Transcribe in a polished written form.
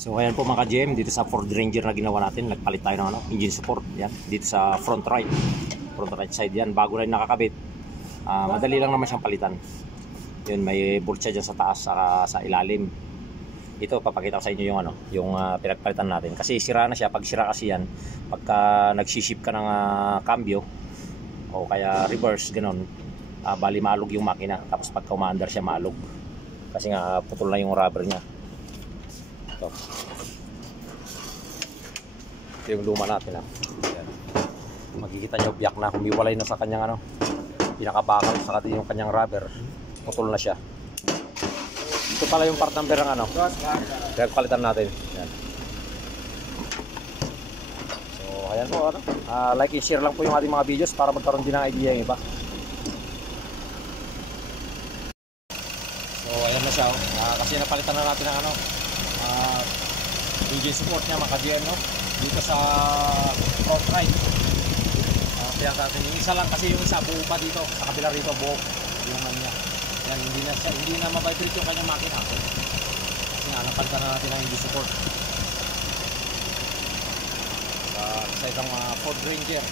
So ayan po mga ka-GM, dito sa Ford Ranger na ginawa natin, nagpalit tayo ng engine support. Yan, dito sa front right side yan, bago na yung nakakabit. Madali lang naman siyang palitan. Yun, may bolt siya dyan sa taas, sa ilalim. Ito, papakita ko sa inyo yung yung pinagpalitan natin. Kasi sira na siya. Pag sira kasi yan, pagka nagsiship ka ng cambio o kaya reverse, ganun, bali maalog yung makina. Tapos pagka umaandar siya, maalog. Kasi nga putol na yung rubber niya. Ito yung luma natin. Yan. Makikita nyo, biyak na, humiwalay na sa kanyang pinakabakal, saka yung kanyang rubber, putol na siya. Ito pala yung part number ng kaya palitan natin. Yan. So ayan po, like and share lang po yung ating mga videos para magkaroon din ng idea yung iba. So ayan na siya, kasi napalitan na natin ng engine support niya mga ka-GM, no? Dito sa front right. Kaya natin yung isa lang, kasi yung isa buo pa dito, sa kabila rito buo yung niya. Yan, hindi na mabibrate yung kanyang makina. Kasi nga napalitan na natin ang engine support sa itong Ford Ranger.